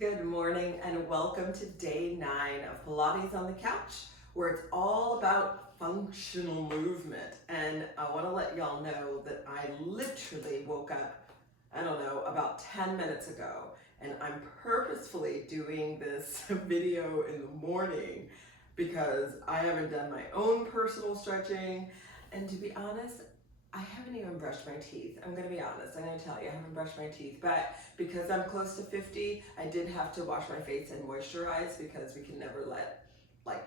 Good morning and welcome to day 9 of Pilates on the Couch, where it's all about functional movement. And I want to let y'all know that I literally woke up, I don't know, about 10 minutes ago, and I'm purposefully doing this video in the morning because I haven't done my own personal stretching. And to be honest, I haven't even brushed my teeth. I'm gonna be honest, I'm gonna tell you, I haven't brushed my teeth, but because I'm close to 50, I did have to wash my face and moisturize because we can never let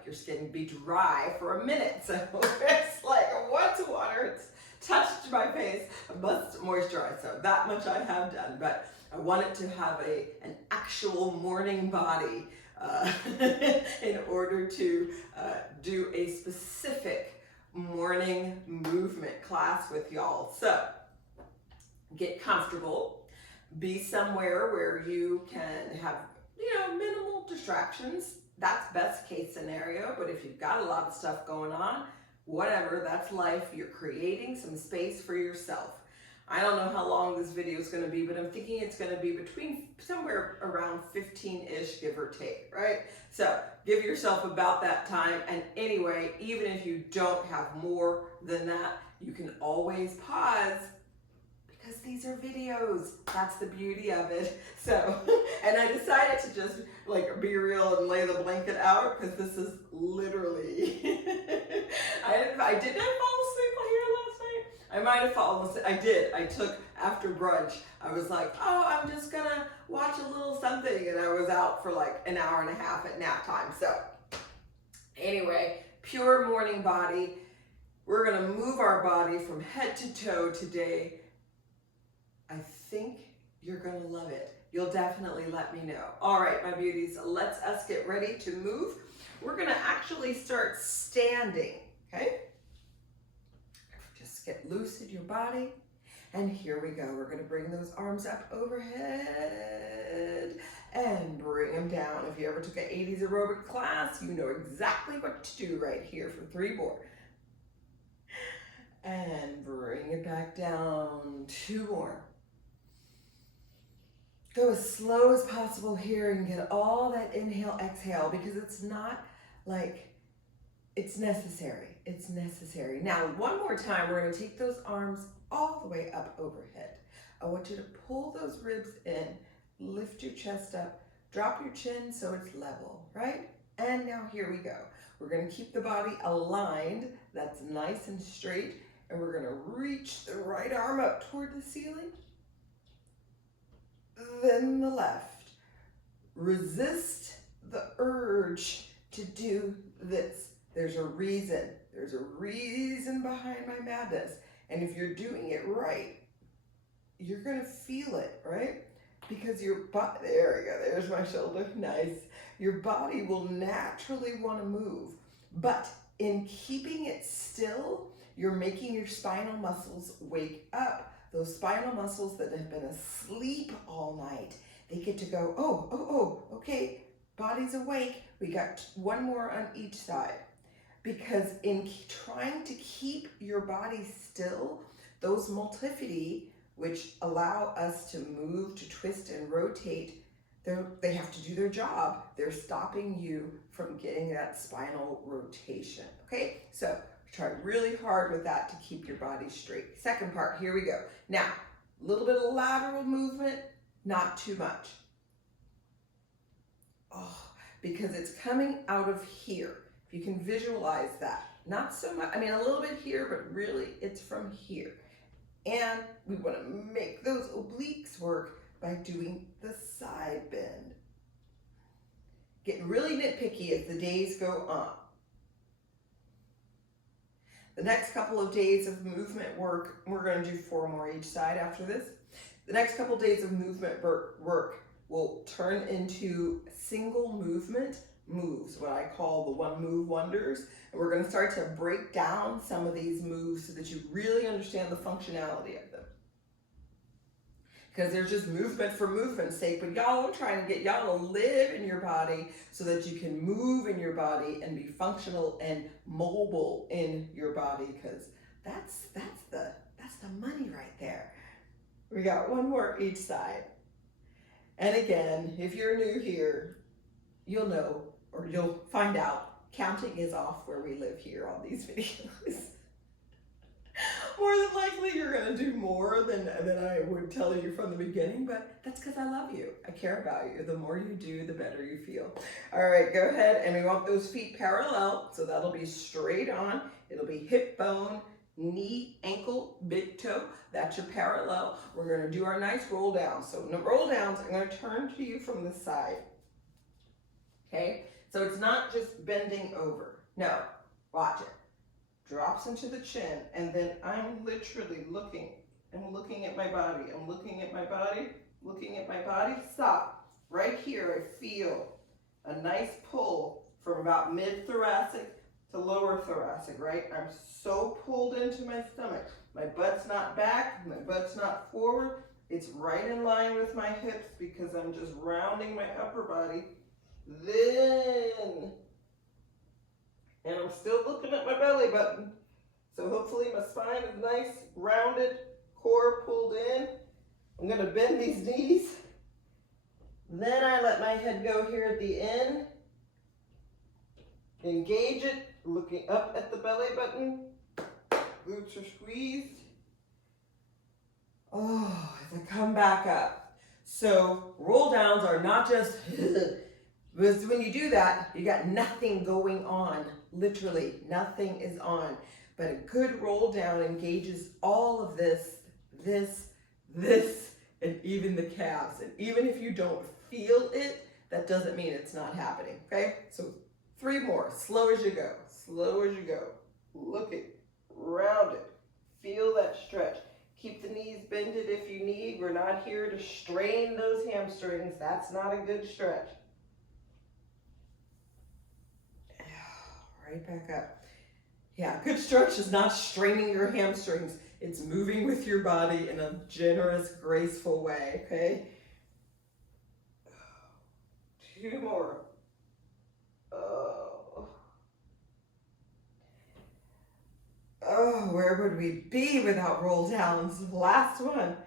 your skin be dry for a minute. So it's like once water touched my face, I must moisturize. So that much I have done, but I wanted to have an actual morning body in order to do a specific morning movement class with y'all. So get comfortable, be somewhere where you can have, minimal distractions. That's best case scenario, but if you've got a lot of stuff going on, whatever, that's life. You're creating some space for yourself. I don't know how long this video is going to be, but I'm thinking it's going to be between somewhere around 15-ish, give or take, right? So give yourself about that time. And anyway, even if you don't have more than that, you can always pause because these are videos. That's the beauty of it. So, and I decided to just be real and lay the blanket out because this is literally, I did not fall asleep here last night. I might have fallen asleep. I did. I took, after brunch, I was like, oh, I'm just gonna watch a little something. And I was out for like an hour and a half at nap time. So anyway, pure morning body. We're gonna move our body from head to toe today. I think you're gonna love it. You'll definitely let me know. All right, my beauties, let's us get ready to move. We're gonna actually start standing, okay? Just get loose in your body. And here we go. We're gonna bring those arms up overhead and bring them down. If you ever took an 80s aerobic class, you know exactly what to do right here for 3 more. And bring it back down, 2 more. Go as slow as possible here and get all that inhale, exhale, because it's not it's necessary. It's necessary. Now, one more time, we're gonna take those arms all the way up overhead. I want you to pull those ribs in, lift your chest up, drop your chin so it's level, right? And now here we go. We're gonna keep the body aligned, that's nice and straight, and we're gonna reach the right arm up toward the ceiling, then the left. Resist the urge to do this. There's a reason. There's a reason behind my madness. And if you're doing it right, you're gonna feel it, right? Because your body, there we go, there's my shoulder, nice. Your body will naturally wanna move, but in keeping it still, you're making your spinal muscles wake up. Those spinal muscles that have been asleep all night, they get to go, okay, body's awake. We got 1 more on each side. Because in trying to keep your body still, those multifidi, which allow us to move, to twist and rotate, they have to do their job. They're stopping you from getting that spinal rotation, okay? So try really hard with that to keep your body straight. Second part, here we go. Now, a little bit of lateral movement, not too much. Oh, because it's coming out of here. If you can visualize that. Not so much, a little bit here, but really it's from here. And we want to make those obliques work by doing the side bend. Get really nitpicky as the days go on. The next couple of days of movement work, we're going to do 4 more each side after this. The next couple of days of movement work will turn into single movement moves, what I call the 1 move wonders. And we're going to start to break down some of these moves so that you really understand the functionality of them. Because there's just movement for movement's sake, but y'all, I'm trying to get y'all to live in your body so that you can move in your body and be functional and mobile in your body, because that's the money right there. We got 1 more each side. And again, if you're new here, you'll know, or you'll find out, counting is off where we live here on these videos. More than likely you're going to do more than I would tell you from the beginning, but that's because I love you. I care about you. The more you do, the better you feel. All right, go ahead, and we want those feet parallel, so that'll be straight on. It'll be hip bone, knee, ankle, big toe. That's your parallel. We're going to do our nice roll down. So the roll downs, I'm going to turn to you from the side. Okay? So it's not just bending over. No, watch it. Drops into the chin, and then I'm literally looking. I'm looking at my body. I'm looking at my body, looking at my body. Stop. Right here, I feel a nice pull from about mid-thoracic to lower thoracic, right? I'm so pulled into my stomach. My butt's not back, my butt's not forward. It's right in line with my hips because I'm just rounding my upper body. Then, and I'm still looking at my belly button. So hopefully my spine is nice, rounded, core pulled in. I'm gonna bend these knees. Then I let my head go here at the end. Engage it, looking up at the belly button. Glutes are squeezed. Oh, as I come back up. So roll downs are not just, because when you do that, you got nothing going on. Literally, nothing is on. But a good roll down engages all of this, and even the calves. And even if you don't feel it, that doesn't mean it's not happening, okay? So 3 more, slow as you go, slow as you go. Look it, round it, feel that stretch. Keep the knees bended if you need. We're not here to strain those hamstrings. That's not a good stretch. Right back up. Yeah, good stretch is not straining your hamstrings. It's moving with your body in a generous, graceful way, okay? 2 more. Oh, where would we be without roll downs? Last one.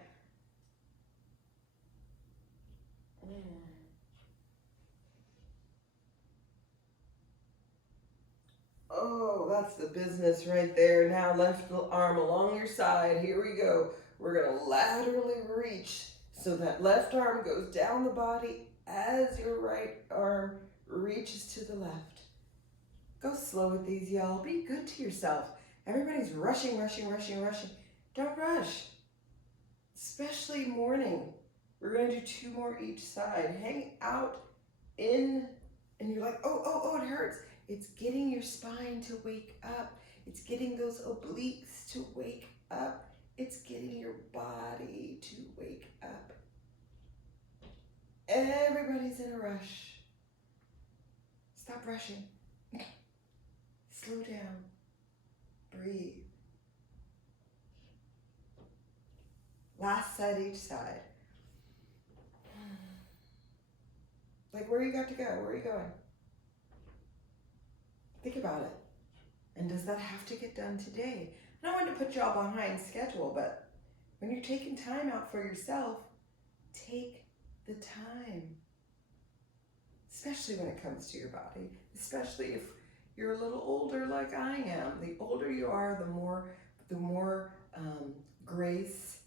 Oh, that's the business right there. Now left arm along your side. Here we go. We're going to laterally reach so that left arm goes down the body as your right arm reaches to the left. Go slow with these, y'all. Be good to yourself. Everybody's rushing. Don't rush. Especially morning. We're going to do 2 more each side. Hang out in, and you're like, oh, it hurts. It's getting your spine to wake up. It's getting those obliques to wake up. It's getting your body to wake up. Everybody's in a rush. Stop rushing. Slow down. Breathe. Last side, each side. Like, where you got to go? Where are you going? Think about it. And does that have to get done today? I don't want to put y'all behind schedule, but when you're taking time out for yourself, take the time. Especially when it comes to your body. Especially if you're a little older like I am. The older you are, the more grace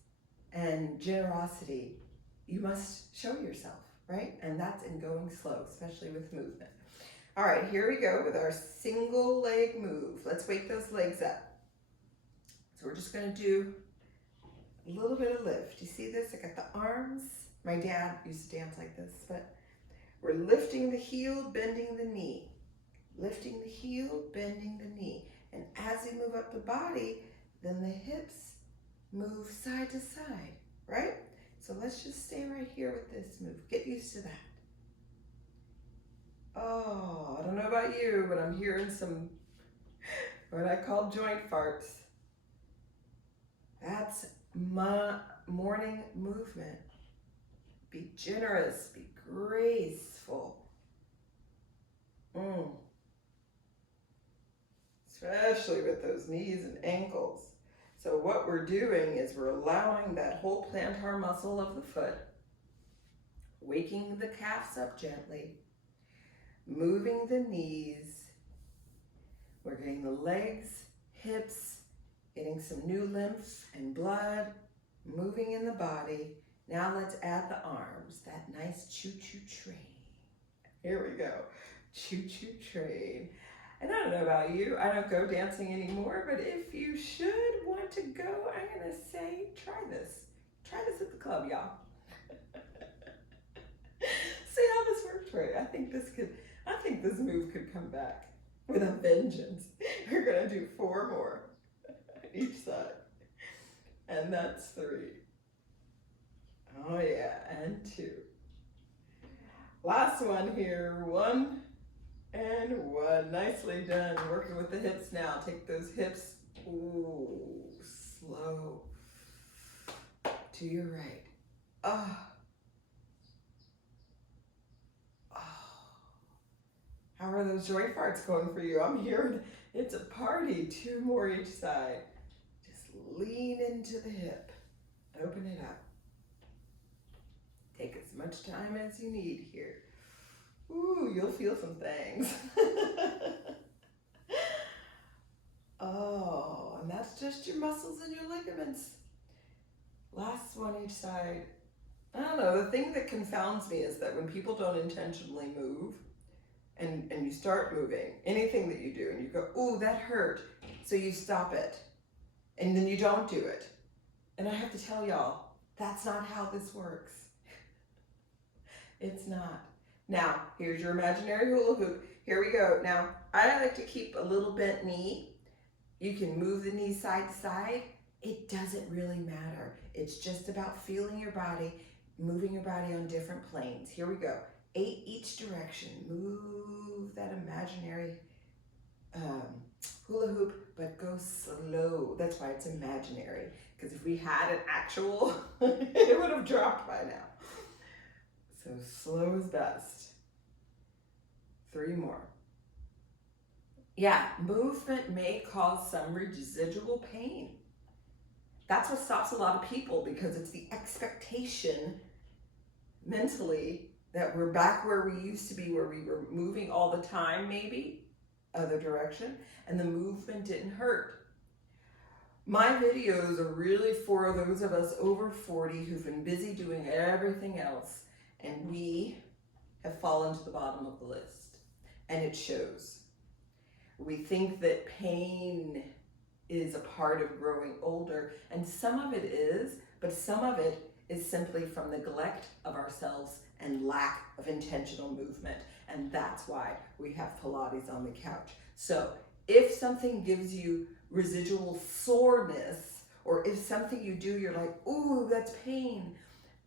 and generosity you must show yourself, right? And that's in going slow, especially with movement. All right, here we go with our single leg move. Let's wake those legs up. So we're just gonna do a little bit of lift. You see this? I got the arms. My dad used to dance like this, but we're lifting the heel, bending the knee. Lifting the heel, bending the knee. And as we move up the body, then the hips move side to side, right? So let's just stay right here with this move. Get used to that. Oh, I don't know about you, but I'm hearing some, what I call joint farts. That's my morning movement. Be generous, be graceful. Especially with those knees and ankles. So what we're doing is we're allowing that whole plantar muscle of the foot waking the calves up gently, moving the knees. We're getting the legs, hips, getting some new lymph and blood, moving in the body. Now let's add the arms, that nice choo-choo train. Here we go, choo-choo train. And I don't know about you, I don't go dancing anymore, but if you should want to go, I'm gonna say, try this. Try this at the club, y'all. See how this works for you. I think this move could come back with a vengeance. We're gonna do 4 more each side. And that's 3. Oh yeah, and 2. Last one here, 1 and 1. Nicely done. Working with the hips now. Take those hips, ooh, slow to your right. Ah. How are those joint farts going for you? I'm hearing it's a party. 2 more each side. Just lean into the hip. Open it up. Take as much time as you need here. Ooh, you'll feel some things. Oh, and that's just your muscles and your ligaments. Last one each side. I don't know, the thing that confounds me is that when people don't intentionally move, and you start moving, anything that you do, and you go, ooh, that hurt, so you stop it, and then you don't do it. And I have to tell y'all, that's not how this works. It's not. Now, here's your imaginary hula hoop. Here we go. Now, I like to keep a little bent knee. You can move the knee side to side. It doesn't really matter. It's just about feeling your body, moving your body on different planes. Here we go. 8 each direction. Move that imaginary hula hoop, but go slow. That's why it's imaginary. Because if we had an actual, it would have dropped by now. So slow is best. 3 more. Yeah, movement may cause some residual pain. That's what stops a lot of people, because it's the expectation mentally that we're back where we used to be, where we were moving all the time, maybe, other direction, and the movement didn't hurt. My videos are really for those of us over 40 who've been busy doing everything else, and we have fallen to the bottom of the list, and it shows. We think that pain is a part of growing older, and some of it is, but some of it is simply from neglect of ourselves and lack of intentional movement. And that's why we have Pilates on the couch. So if something gives you residual soreness, or if something you do, you're like, ooh, that's pain,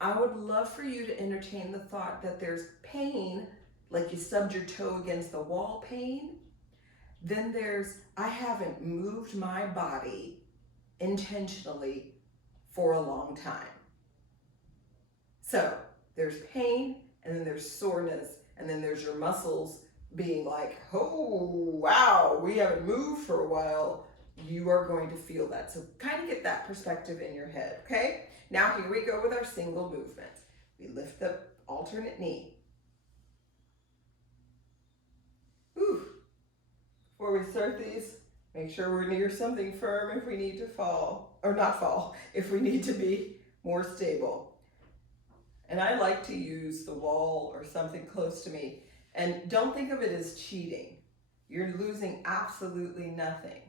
I would love for you to entertain the thought that there's pain, like you stubbed your toe against the wall pain. Then there's, I haven't moved my body intentionally for a long time. So there's pain, and then there's soreness, and then there's your muscles being like, oh, wow, we haven't moved for a while. You are going to feel that. So kind of get that perspective in your head, okay? Now here we go with our single movement. We lift the alternate knee. Whew. Before we start these, make sure we're near something firm if we need to fall, or not fall, if we need to be more stable. And I like to use the wall or something close to me. And don't think of it as cheating. You're losing absolutely nothing.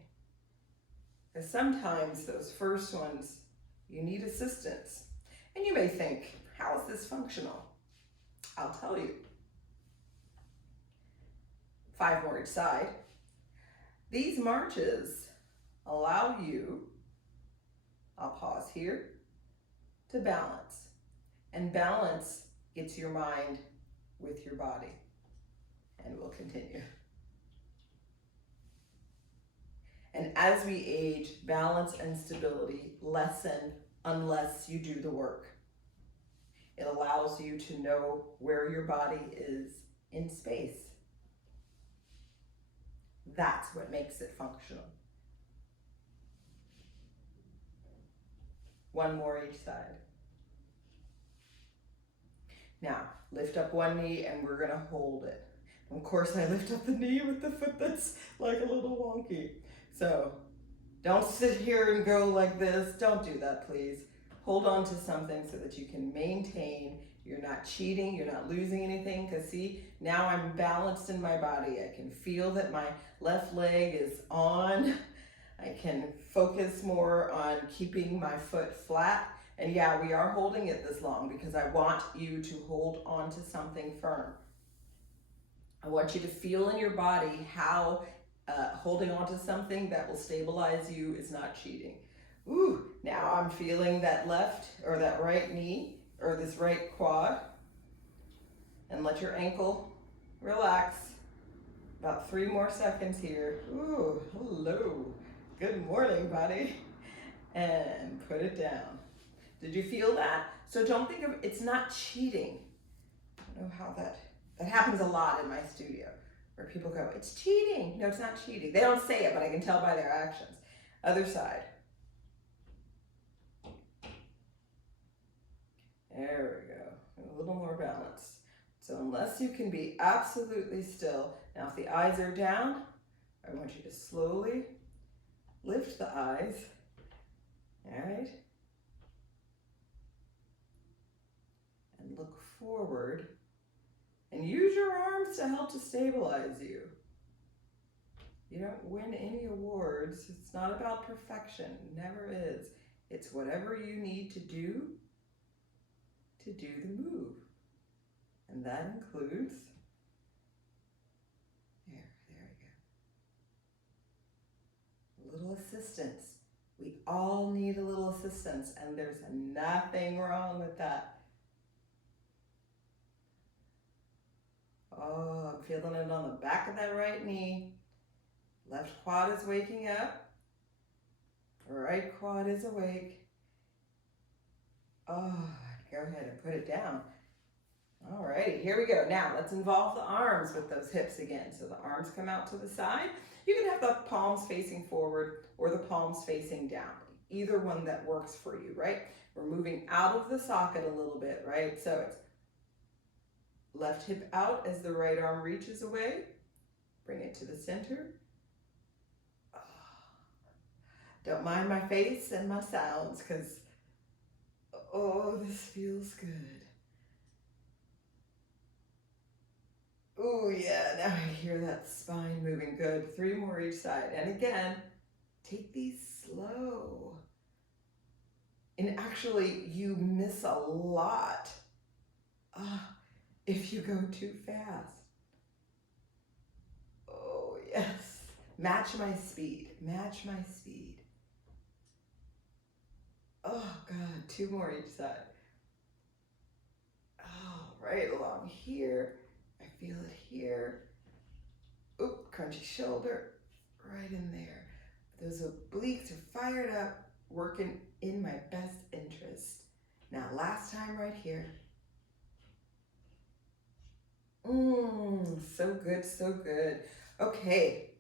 Because sometimes those first ones, you need assistance. And you may think, how is this functional? I'll tell you. 5 more each side. These marches allow you, I'll pause here, to balance. And balance gets your mind with your body. And we'll continue. And as we age, balance and stability lessen unless you do the work. It allows you to know where your body is in space. That's what makes it functional. 1 more each side. Now, lift up one knee and we're gonna hold it. Of course, I lift up the knee with the foot that's like a little wonky. So don't sit here and go like this. Don't do that, please. Hold on to something so that you can maintain. You're not cheating, you're not losing anything, because see, now I'm balanced in my body. I can feel that my left leg is on. I can focus more on keeping my foot flat. And yeah, we are holding it this long because I want you to hold on to something firm. I want you to feel in your body how holding on to something that will stabilize you is not cheating. Ooh, now I'm feeling that left or that right knee or this right quad. And let your ankle relax. About 3 more seconds here. Ooh, hello. Good morning, buddy. And put it down. Did you feel that? So don't think of it's not cheating. I don't know how that happens a lot in my studio where people go, it's cheating. No, it's not cheating. They don't say it, but I can tell by their actions. Other side. There we go. A little more balance. So unless you can be absolutely still, now if the eyes are down, I want you to slowly lift the eyes. All right. And look forward. And use your arms to help to stabilize you. You don't win any awards. It's not about perfection. It never is. It's whatever you need to do the move. And that includes, there we go. A little assistance. We all need a little assistance, and there's nothing wrong with that. Oh, I'm feeling it on the back of that right knee. Left quad is waking up. Right quad is awake. Oh, go ahead and put it down. All righty, here we go. Now let's involve the arms with those hips again. So the arms come out to the side. You can have the palms facing forward or the palms facing down. Either one that works for you, right? We're moving out of the socket a little bit, right? So it's left hip out as the right arm reaches away. Bring it to the center. Oh. Don't mind my face and my sounds because, oh, this feels good. Oh yeah, now I hear that spine moving good. 3 more each side. And again, take these slow. And actually, you miss a lot if you go too fast. Oh yes. Match my speed. Match my speed. Oh God, 2 more each side. Oh, right along here. I feel it here. Oop, crunchy shoulder, right in there. Those obliques are fired up, working in my best interest. Now, last time right here. So good, so good. Okay.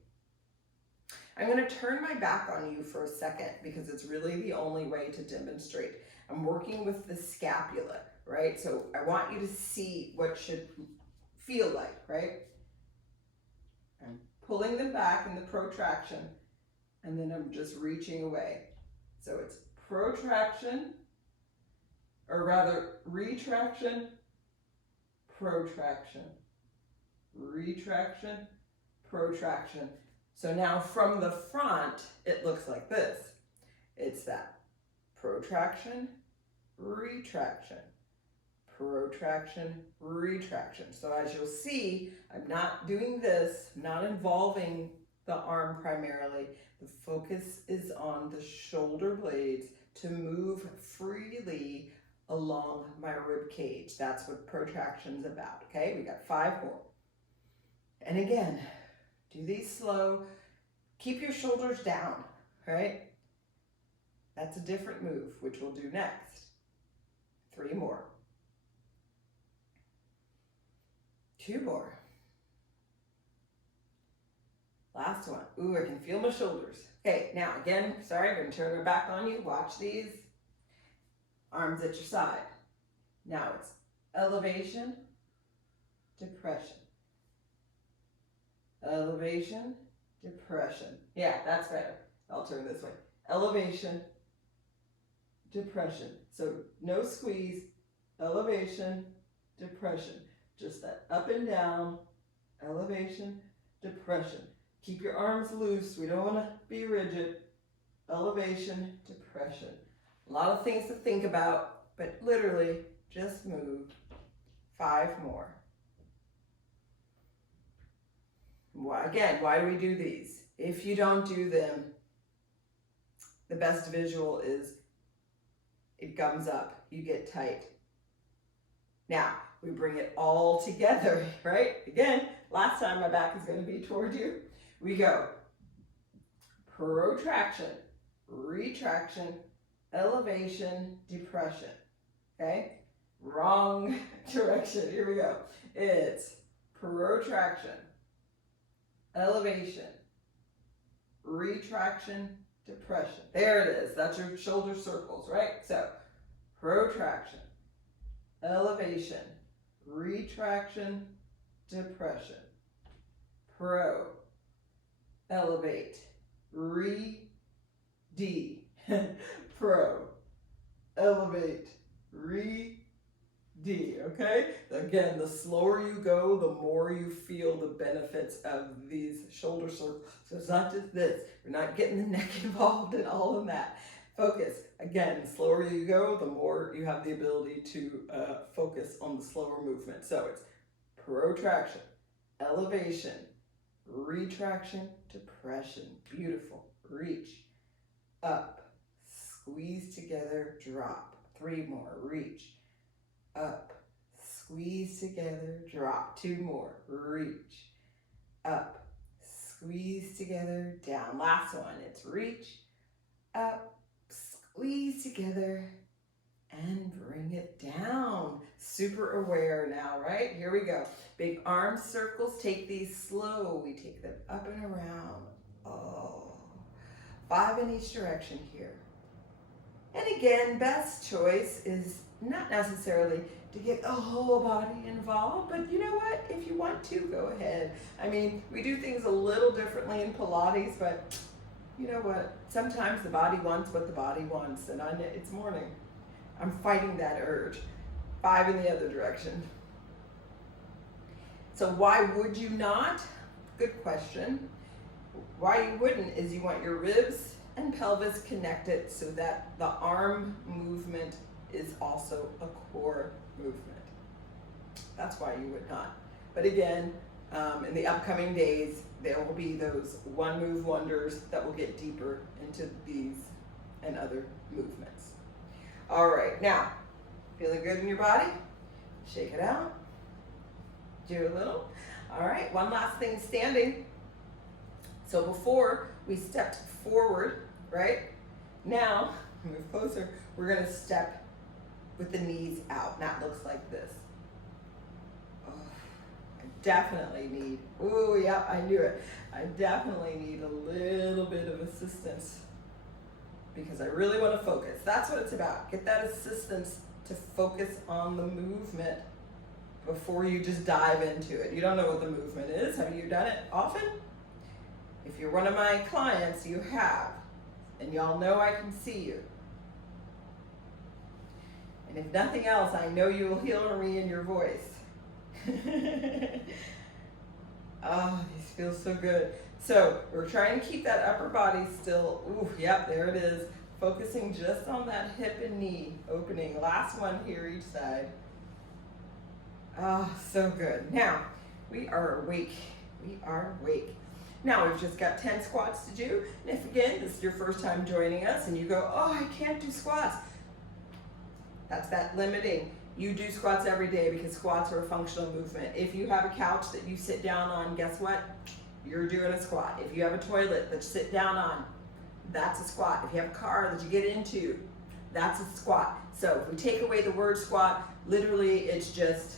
I'm going to turn my back on you for a second because it's really the only way to demonstrate. I'm working with the scapula, right? So I want you to see what should feel like, right? I'm pulling them back in the protraction, and then I'm just reaching away. So it's protraction, or rather retraction, protraction, retraction, protraction. So now from the front, it looks like this. It's that protraction, retraction, protraction, retraction. So as you'll see, I'm not doing this, not involving the arm primarily. The focus is on the shoulder blades to move freely along my rib cage. That's what protraction's about, okay? We got 5 more. And again, do these slow. Keep your shoulders down, right? That's a different move, which we'll do next. 3 more. 2 more. Last one. Ooh, I can feel my shoulders. Okay, now again, sorry, I'm going to turn it back on you. Watch these. Arms at your side. Now it's elevation, depression. Elevation, depression. Yeah, that's better. I'll turn this way. Elevation, depression. So no squeeze, elevation, depression. Just that up and down, elevation, depression. Keep your arms loose. We don't want to be rigid. Elevation, depression. A lot of things to think about, but literally just move. 5 more. Again, why do we do these? If you don't do them, the best visual is it gums up, you get tight. Now, we bring it all together, right? Again, last time my back is going to be toward you. We go protraction, retraction, elevation, depression. Okay? Wrong direction. Here we go. It's protraction, elevation, retraction, depression. There it is. That's your shoulder circles, right? So, protraction, elevation, retraction, depression. Pro, elevate, re-D. Pro, elevate, re-D. Okay? Again, the slower you go, the more you feel the benefits of these shoulder circles. So it's not just this. We're not getting the neck involved and all of that. Focus. Again, the slower you go, the more you have the ability to focus on the slower movement. So it's protraction, elevation, retraction, depression. Beautiful. Reach. Up. Squeeze together. Drop. 3 more. Reach. Up. Squeeze together. Drop. 2 more. Reach. Up. Squeeze together. Down. Last one. It's reach. Up. Squeeze together. And bring it down. Super aware now, right? Here we go. Big arm circles. Take these slow. We take them up and around. Oh. 5 in each direction here. And again, best choice is not necessarily to get the whole body involved, but you know what? If you want to, go ahead. I mean, we do things a little differently in Pilates, but you know what? Sometimes the body wants what the body wants, and it's morning. I'm fighting that urge. 5 in the other direction. So why would you not? Good question. Why you wouldn't is you want your ribs and pelvis connected so that the arm movement is also a core movement. That's why you would not. But again, in the upcoming days, there will be those one move wonders that will get deeper into these and other movements. All right, now, feeling good in your body? Shake it out. Do a little. All right, one last thing, standing. So before we stepped forward, right? Now, move closer, we're gonna step with the knees out. That looks like this. Oh, I definitely need, ooh, yep, I knew it. I definitely need a little bit of assistance because I really wanna focus. That's what it's about. Get that assistance to focus on the movement before you just dive into it. You don't know what the movement is. Have you done it often? If you're one of my clients, you have. And y'all know I can see you. And if nothing else, I know you will hear me in your voice. Oh, these feel so good. So we're trying to keep that upper body still. Ooh, yep, there it is. Focusing just on that hip and knee opening. Last one here each side. Oh, so good. Now, we are awake. We are awake. Now, we've just got 10 squats to do. And if, again, this is your first time joining us and you go, oh, I can't do squats. That's that limiting. You do squats every day because squats are a functional movement. If you have a couch that you sit down on, guess what? You're doing a squat. If you have a toilet that you sit down on, that's a squat. If you have a car that you get into, that's a squat. So if we take away the word squat, literally it's just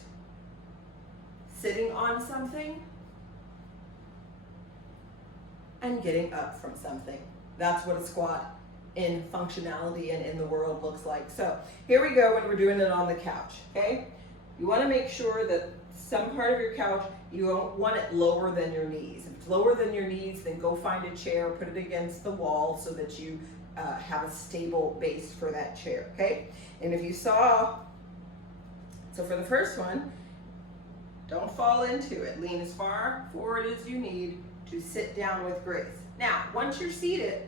sitting on something and getting up from something. That's what a squat in functionality and in the world looks like. So here we go when we're doing it on the couch, okay? You want to make sure that some part of your couch, you don't want it lower than your knees. If it's lower than your knees, then go find a chair, put it against the wall so that you have a stable base for that chair, okay? And if you saw, so for the first one, don't fall into it. Lean as far forward as you need to sit down with grace. Now, once you're seated,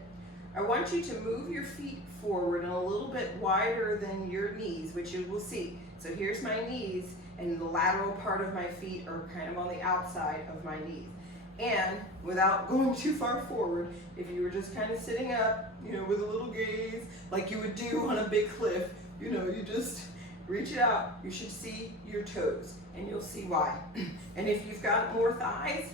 I want you to move your feet forward and a little bit wider than your knees, which you will see. So here's my knees, and the lateral part of my feet are kind of on the outside of my knees. And without going too far forward, if you were just kind of sitting up, with a little gaze, like you would do on a big cliff, you just reach it out, you should see your toes, and you'll see why. And if you've got more thighs,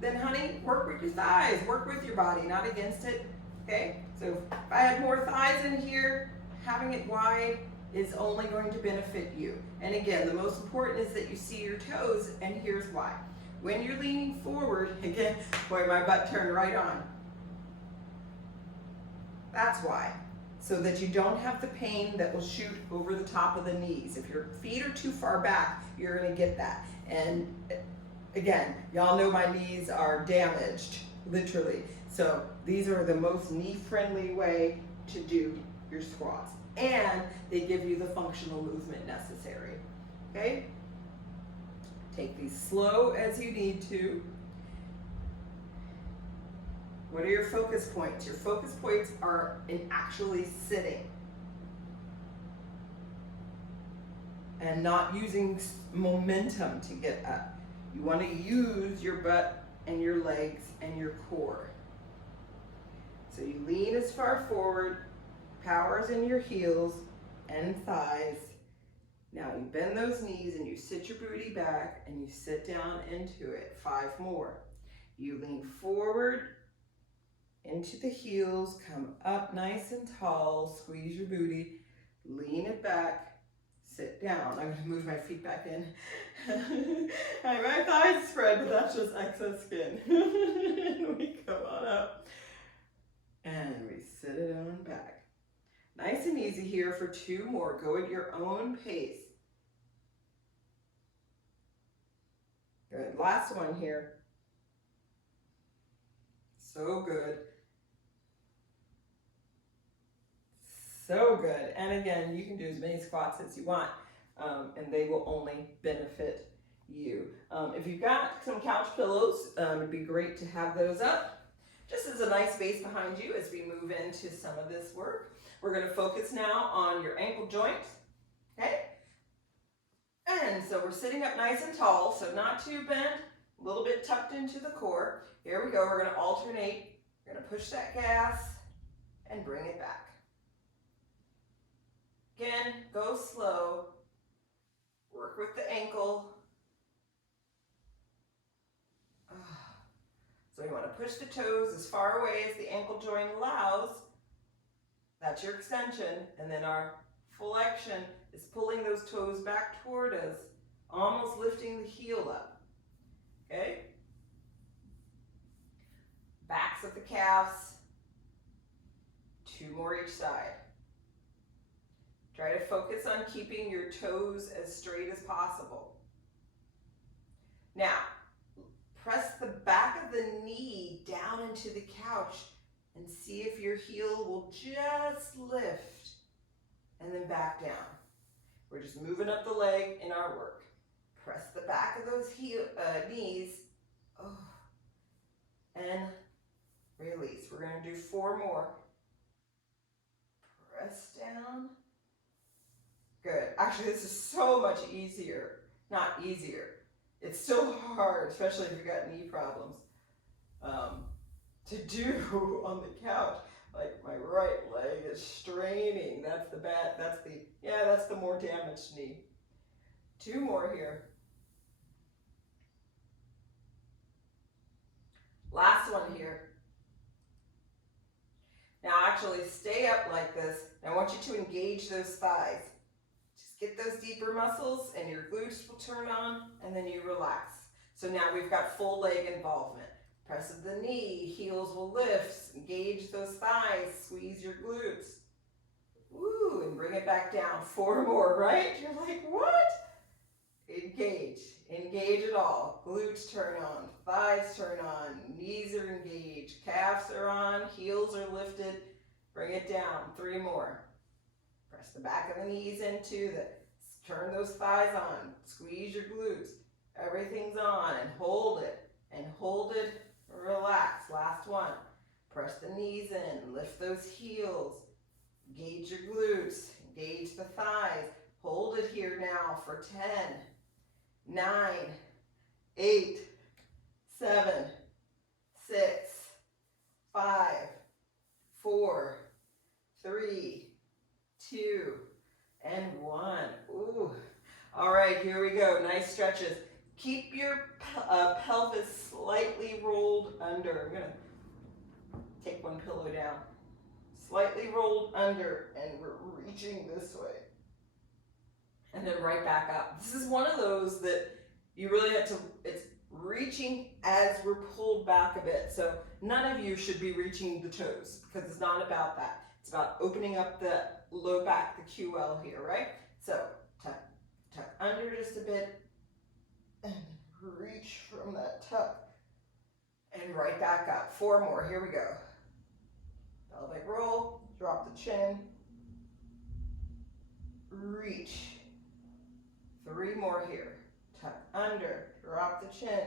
then honey, work with your thighs, work with your body, not against it, okay? So if I had more thighs in here, having it wide is only going to benefit you. And again, the most important is that you see your toes, and here's why. When you're leaning forward, again, boy, my butt turned right on. That's why. So that you don't have the pain that will shoot over the top of the knees. If your feet are too far back, you're gonna get that. And again, y'all know my knees are damaged, literally. So these are the most knee-friendly way to do your squats. And they give you the functional movement necessary, okay? Take these slow as you need to. What are your focus points? Your focus points are in actually sitting and not using momentum to get up. You want to use your butt and your legs and your core. So you lean as far forward, powers in your heels and thighs. Now you bend those knees and you sit your booty back and you sit down into it. 5 more. You lean forward into the heels, come up nice and tall, squeeze your booty, lean it back, sit down. I'm gonna move my feet back in. My thighs spread, but that's just excess skin. And we come on up and we sit it on back. Nice and easy here for 2 more. Go at your own pace. Good, last one here. So good. So good. And again, you can do as many squats as you want, and they will only benefit you. If you've got some couch pillows, it'd be great to have those up, just as a nice base behind you as we move into some of this work. We're going to focus now on your ankle joints, okay? And so we're sitting up nice and tall, so not too bent, a little bit tucked into the core. Here we go, we're going to alternate. We're going to push that gas and bring it back. Again, go slow, work with the ankle. So you want to push the toes as far away as the ankle joint allows. That's your extension. And then our flexion is pulling those toes back toward us, almost lifting the heel up. Okay? Backs of the calves. 2 more each side. Try to focus on keeping your toes as straight as possible. Now, press the back of the knee down into the couch and see if your heel will just lift and then back down. We're just moving up the leg in our work. Press the back of those knees and release. We're going to do 4 more. Press down. Good. Actually, this is so much easier. Not easier. It's still hard, especially if you've got knee problems, to do on the couch. Like my right leg is straining. That's the more damaged knee. 2 more here. Last one here. Now actually stay up like this. And I want you to engage those thighs. Just get those deeper muscles and your glutes will turn on and then you relax. So now we've got full leg involvement. Press of the knee, heels will lift, engage those thighs, squeeze your glutes. Woo, and bring it back down. 4 more, right? You're like, what? Engage. Engage it all. Glutes turn on. Thighs turn on. Knees are engaged. Calves are on. Heels are lifted. Bring it down. 3 more. Press the back of the knees into the, turn those thighs on. Squeeze your glutes. Everything's on, and hold it. And hold it. Relax. Last one. Press the knees in. Lift those heels. Engage your glutes. Engage the thighs. Hold it here now for 10, 9, 8, 7, 6, 5, 4, 3, 2, and 1. Ooh. All right, here we go. Nice stretches. Keep your pelvis slightly rolled under. I'm going to take one pillow down. Slightly rolled under, and we're reaching this way. And then right back up. This is one of those that you really have to, it's reaching as we're pulled back a bit. So none of you should be reaching the toes because it's not about that. It's about opening up the low back, the QL here, right? So tuck under just a bit and reach from that tuck and right back up. 4 more, here we go. Pelvic roll, drop the chin, reach. 3 more here. Tuck under, drop the chin,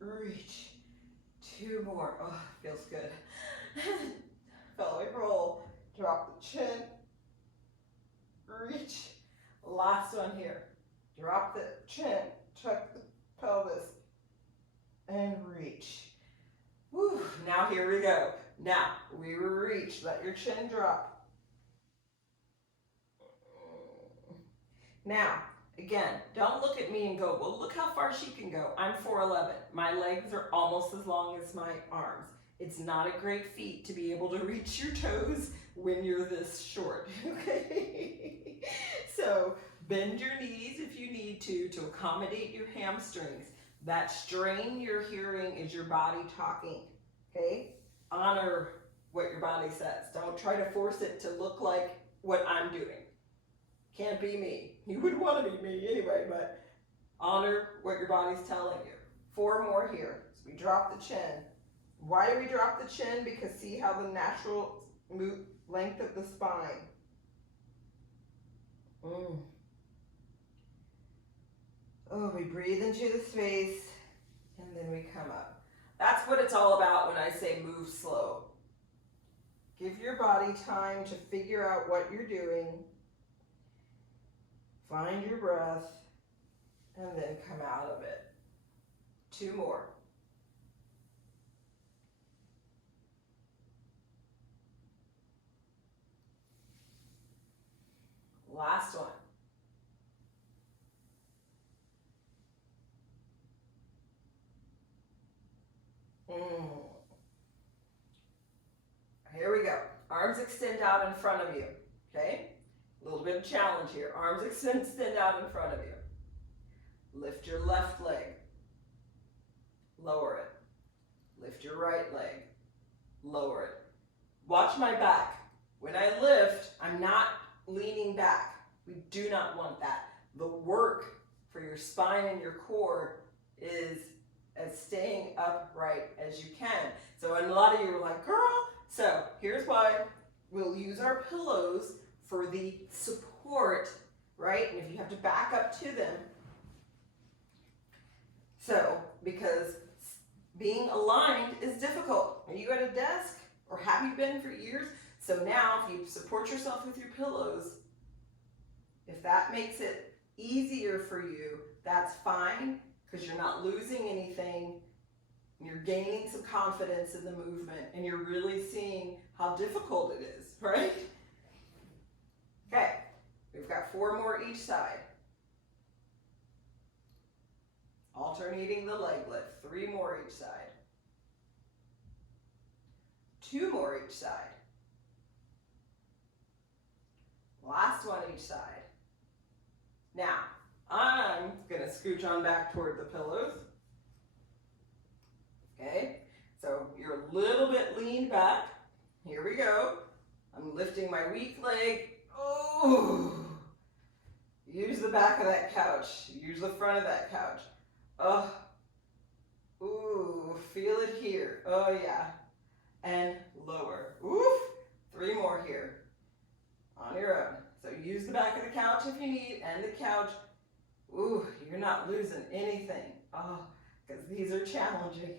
reach. 2 more. Oh, feels good. Pelvic roll, drop the chin, reach. Last one here. Drop the chin, tuck the pelvis, and reach. Whew. Now here we go. Now we reach. Let your chin drop. Now, again, don't look at me and go, well, look how far she can go. I'm 4'11". My legs are almost as long as my arms. It's not a great feat to be able to reach your toes when you're this short, okay? So bend your knees if you need to accommodate your hamstrings. That strain you're hearing is your body talking, okay? Honor what your body says. Don't try to force it to look like what I'm doing. Can't be me. You would want to be me anyway, but honor what your body's telling you. 4 more here. So we drop the chin. Why do we drop the chin? Because see how the natural length of the spine. Oh, we breathe into the space and then we come up. That's what it's all about when I say move slow. Give your body time to figure out what you're doing. Find your breath, and then come out of it. 2 more. Last one. Here we go. Arms extend out in front of you, okay? A little bit of challenge here. Arms extend out in front of you. Lift your left leg. Lower it. Lift your right leg. Lower it. Watch my back. When I lift, I'm not leaning back. We do not want that. The work for your spine and your core is as staying upright as you can. So and a lot of you are like, girl, so here's why we'll use our pillows for the support, right? And if you have to back up to them. So, because being aligned is difficult. Are you at a desk or have you been for years? So now if you support yourself with your pillows, if that makes it easier for you, that's fine because you're not losing anything. You're gaining some confidence in the movement and you're really seeing how difficult it is, right? Okay, we've got 4 more each side. Alternating the leg lift. 3 more each side. 2 more each side. Last one each side. Now, I'm going to scooch on back toward the pillows. Okay, so you're a little bit leaned back. Here we go. I'm lifting my weak leg. Oh, Use the back of that couch. Use the front of that couch. Oh, ooh, feel it here. Oh yeah. And lower. Oof. 3 more here. On your own. So use the back of the couch if you need, and the couch. Ooh, you're not losing anything. Oh, because these are challenging.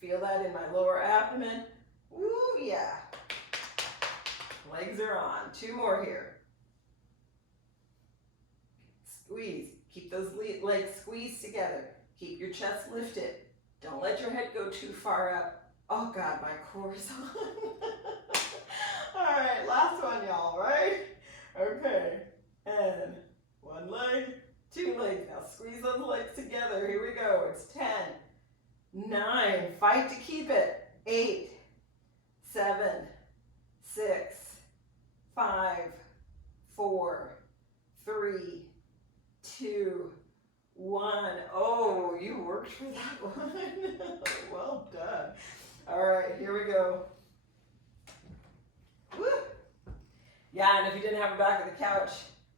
Feel that in my lower abdomen. Ooh, yeah. Legs are on. 2 more here. Squeeze. Keep those legs squeezed together. Keep your chest lifted. Don't let your head go too far up. Oh God, my core is on. All right, last one, y'all, right? Okay, and 1 leg, 2 legs. Now squeeze those legs together. Here we go. It's 10, 9, fight to keep it. 8, 7, 6, 5, 4, 3, 2, 1. Oh, you worked for that one. Well done. All right, here we go. Woo. Yeah, and if you didn't have a back of the couch,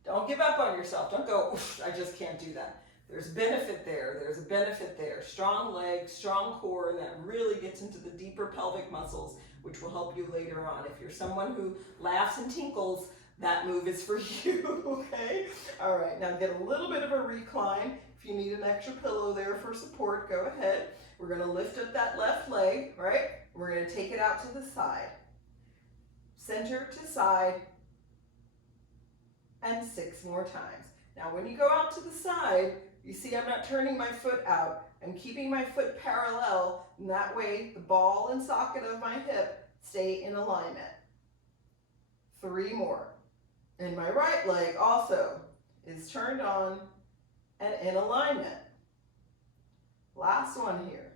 don't give up on yourself. Don't go, I just can't do that. There's benefit there. There's a benefit there. Strong legs, strong core, and that really gets into the deeper pelvic muscles, which will help you later on. If you're someone who laughs and tinkles, that move is for you, okay? All right, now get a little bit of a recline. If you need an extra pillow there for support, go ahead. We're gonna lift up that left leg, right? We're gonna take it out to the side. Center to side, and 6 more times. Now when you go out to the side, you see I'm not turning my foot out. I'm keeping my foot parallel, and that way the ball and socket of my hip stay in alignment. 3 more. And my right leg also is turned on and in alignment. Last one here.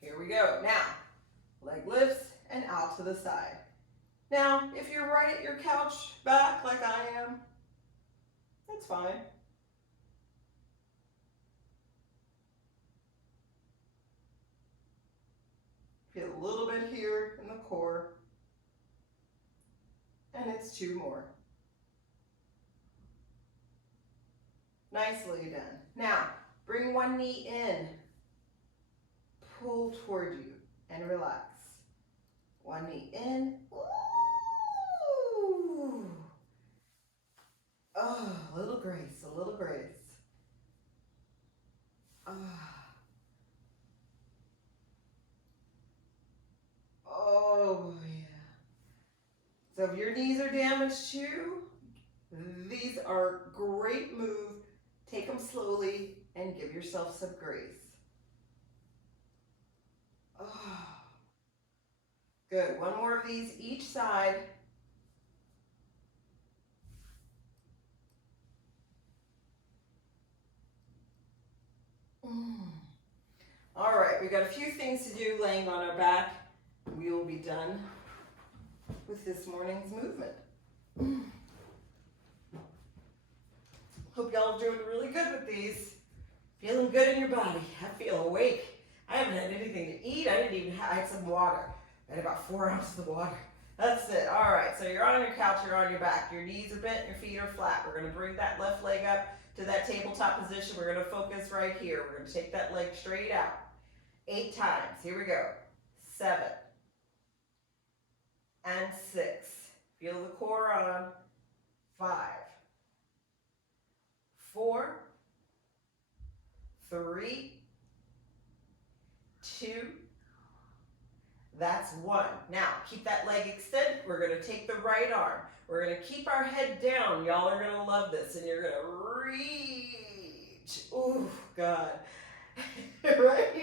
Here we go. Now, leg lifts and out to the side. Now, if you're right at your couch back like I am, that's fine. Feel a little bit here in the core. And it's 2 more. Nicely done. Now, bring 1 knee in. Pull toward you and relax. 1 knee in. Ooh. Oh, a little grace, a little grace. Oh, yeah. So if your knees are damaged too, these are great move. Take them slowly and give yourself some grace. Oh. Good. 1 more of these each side. All right, we've got a few things to do laying on our back. We will be done with this morning's movement. Hope y'all are doing really good with these. Feeling good in your body. I feel awake. I haven't had anything to eat. I had some water. I had about 4 ounces of water. That's it. All right, so you're on your couch, you're on your back. Your knees are bent, your feet are flat. We're gonna bring that left leg up to that tabletop position. We're gonna focus right here. We're gonna take that leg straight out. 8 times. Here we go. 7 and 6. Feel the core on. 5, 4, 3, 2, that's 1. Now, keep that leg extended. We're going to take the right arm. We're going to keep our head down. Y'all are going to love this. And you're going to reach. Ooh, God. Right?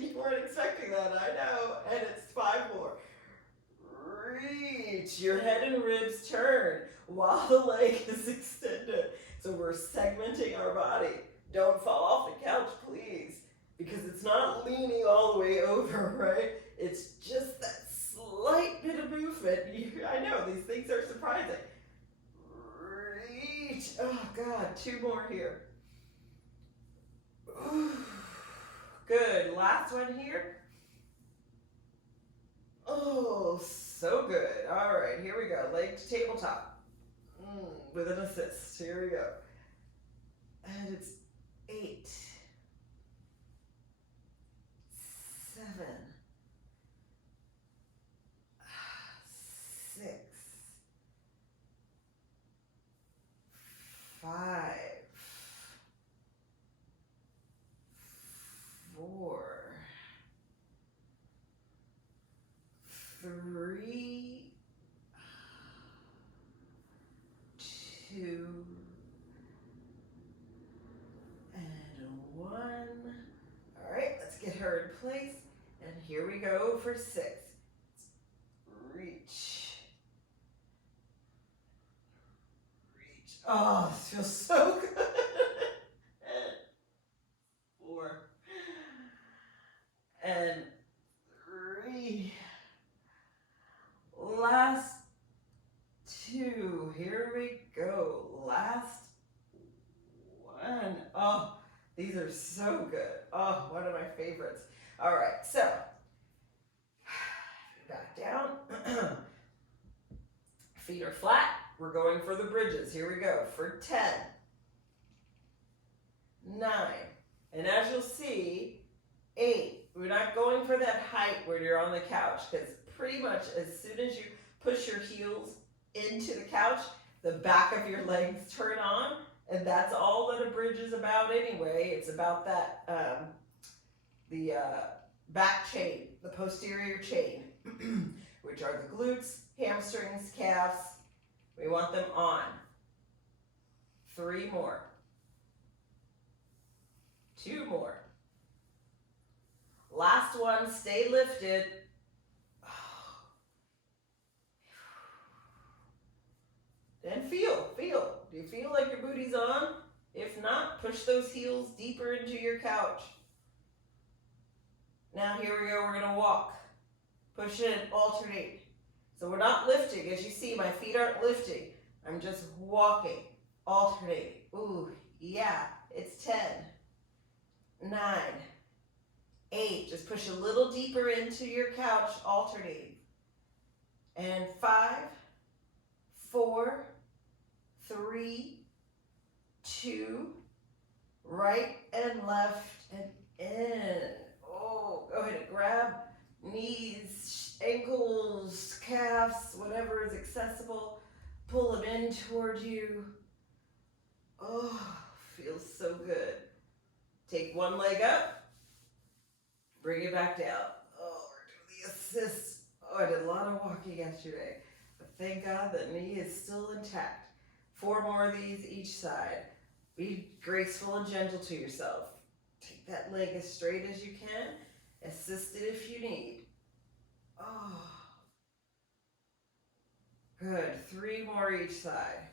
You weren't expecting that, I know. And it's 5 more. Reach. Your head and ribs turn while the leg is extended. So we're segmenting our body. Don't fall off the couch, please. Because it's not leaning all the way over, right? It's just that slight bit of movement. I know, these things are surprising. Reach. Oh, God. 2 more here. Ooh. Good. Last one here. Oh, so good. All right, here we go. Leg to tabletop. with an assist. Here we go. And it's 8, 7, 6, 5, 4, 3, 2, and 1. All right, let's get her in place. And here we go for 6. Reach. Reach. Oh, this feels so good. And 4. And 3. Last 2. Here we go. Last 1. Oh, these are so good. Oh, one of my favorites. All right, so back down. Feet are flat. We're going for the bridges. Here we go for 10, 9, and as you'll see, 8. We're not going for that height where you're on the couch, because pretty much as soon as you push your heels into the couch, the back of your legs turn on, and that's all that a bridge is about anyway. It's about that, the back chain, the posterior chain, which are the glutes, hamstrings, calves. We want them on. 3 more. 2 more. Last one, stay lifted. And feel. Do you feel like your booty's on? If not, push those heels deeper into your couch. Now here we go, we're gonna walk. Push in, alternate. So we're not lifting. As you see, my feet aren't lifting. I'm just walking, alternating. Ooh, yeah, it's 10, 9, 8. Just push a little deeper into your couch, alternating. And 5, 4, 3, 2, right and left and in. Oh, go ahead and grab knees, ankles, calves, whatever is accessible. Pull them in toward you. Oh, feels so good. Take one leg up, bring it back down. Oh, we're doing the assist. Oh, I did a lot of walking yesterday, but thank God that knee is still intact. 4 more of these each side. Be graceful and gentle to yourself. Take that leg as straight as you can. Assist it if you need. Oh, good. 3 more each side.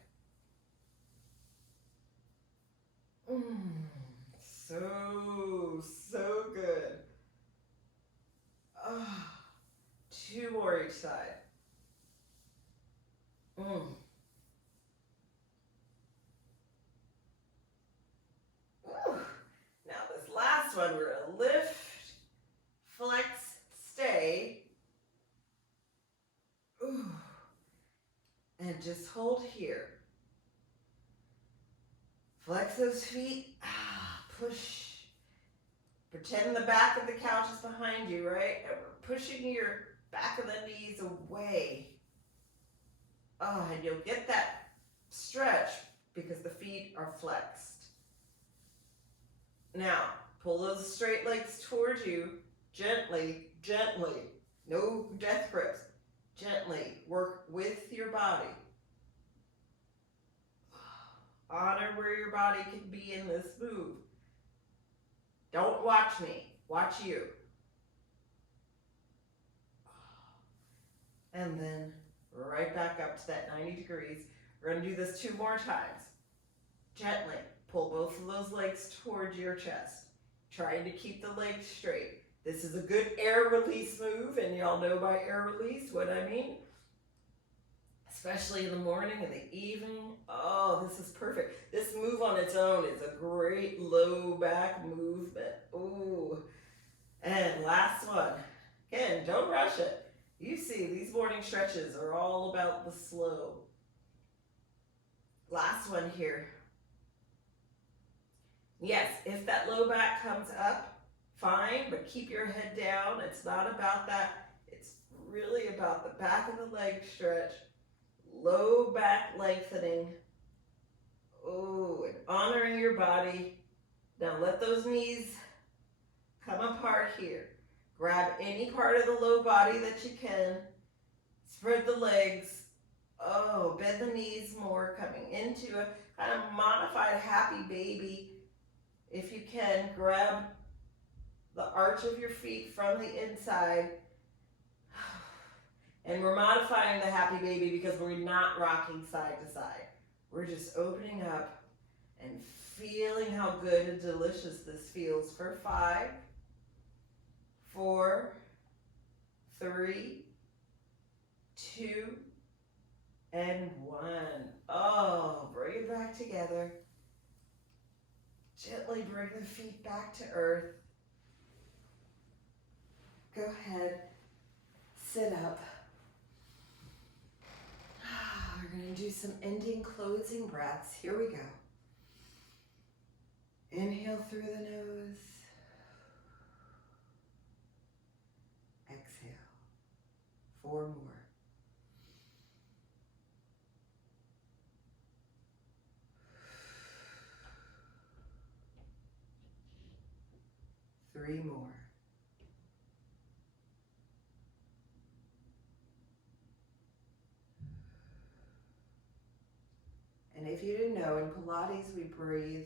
So good. Oh, 2 more each side. Ooh. Now this last one, we're gonna lift, flex, stay. Ooh. And just hold here. Flex those feet, push. Pretend the back of the couch is behind you, right? And we're pushing your back of the knees away. Oh, and you'll get that stretch because the feet are flexed. Now, pull those straight legs towards you, gently, no death grips. Gently work with your body. Honor where your body can be in this move. Don't watch me, watch you. And then right back up to that 90 degrees. We're gonna do this 2 more times. Gently pull both of those legs towards your chest, trying to keep the legs straight. This is a good air release move, and y'all know by air release what I mean. Especially in the morning and the evening. Oh, this is perfect. This move on its own is a great low back movement. Ooh. And last one. Again, don't rush it. You see, these morning stretches are all about the slow. Last one here. Yes, if that low back comes up, fine, but keep your head down. It's not about that. It's really about the back of the leg stretch, low back lengthening. Oh, and honoring your body. Now let those knees come apart here. Grab any part of the low body that you can. Spread the legs. Oh, bend the knees more, coming into a kind of modified happy baby. If you can, grab the arch of your feet from the inside. And we're modifying the happy baby because we're not rocking side to side. We're just opening up and feeling how good and delicious this feels for 5, 4, 3, 2, and 1. Oh, bring it back together. Gently bring the feet back to earth. Go ahead, sit up. We're going to do some ending closing breaths. Here we go. Inhale through the nose. Exhale. 4 more. Three more. And if you didn't know, in Pilates we breathe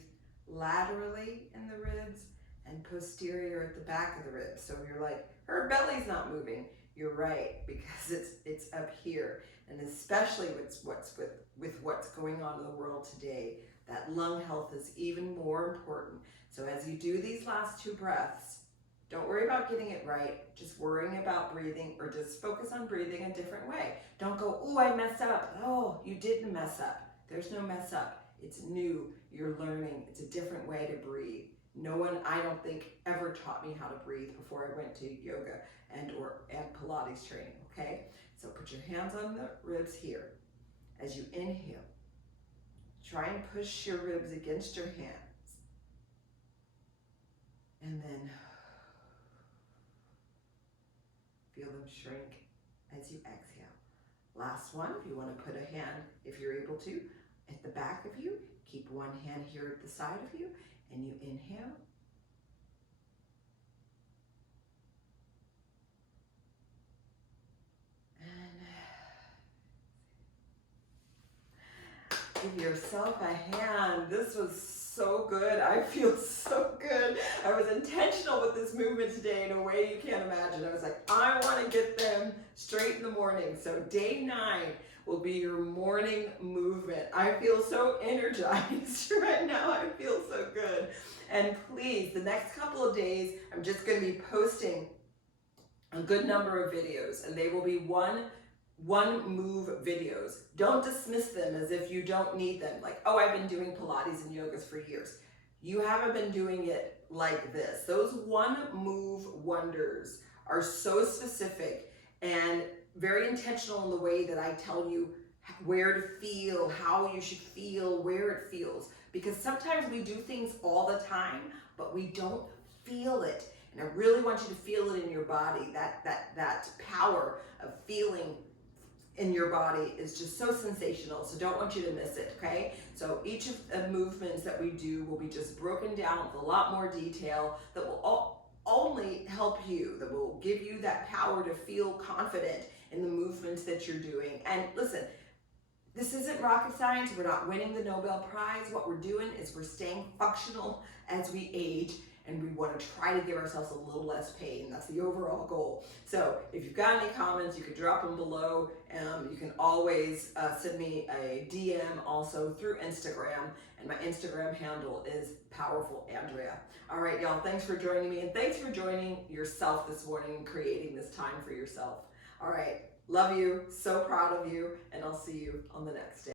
laterally in the ribs and posterior at the back of the ribs. So you're like, her belly's not moving. You're right, because it's up here. And especially with what's going on in the world today, that lung health is even more important. So as you do these last 2 breaths, don't worry about getting it right, just worrying about breathing, or just focus on breathing a different way. Don't go, oh, I messed up. Oh, you didn't mess up. There's no mess up. It's new. You're learning. It's a different way to breathe. No one, I don't think, ever taught me how to breathe before I went to yoga and Pilates training, okay? So put your hands on the ribs here. As you inhale, try and push your ribs against your hands. And then feel them shrink as you exhale. Last one, if you want to put a hand, if you're able to, at the back of you. Keep one hand here at the side of you, and you inhale. And give yourself a hand. This was so good. I feel so good. I was intentional with this movement today in a way you can't imagine. I was like, I want to get them straight in the morning. So day 9 will be your morning movement. I feel so energized right now. I feel so good. And please, the next couple of days, I'm just going to be posting a good number of videos, and they will be one move videos. Don't dismiss them as if you don't need them. Like, oh, I've been doing Pilates and yogas for years. You haven't been doing it like this. Those one move wonders are so specific and very intentional in the way that I tell you where to feel, how you should feel, where it feels. Because sometimes we do things all the time, but we don't feel it. And I really want you to feel it in your body. That power of feeling in your body is just so sensational. So don't want you to miss it, okay? So each of the movements that we do will be just broken down with a lot more detail that will only help you, that will give you that power to feel confident in the movements that you're doing. And listen, this isn't rocket science. We're not winning the Nobel Prize. What we're doing is we're staying functional as we age, and we want to try to give ourselves a little less pain. That's the overall goal. So if you've got any comments, you can drop them below. You can always send me a DM also through Instagram, and my Instagram handle is Powerful Andrea. All right, y'all, thanks for joining me, and thanks for joining yourself this morning and creating this time for yourself. All right, love you, so proud of you, and I'll see you on the next day.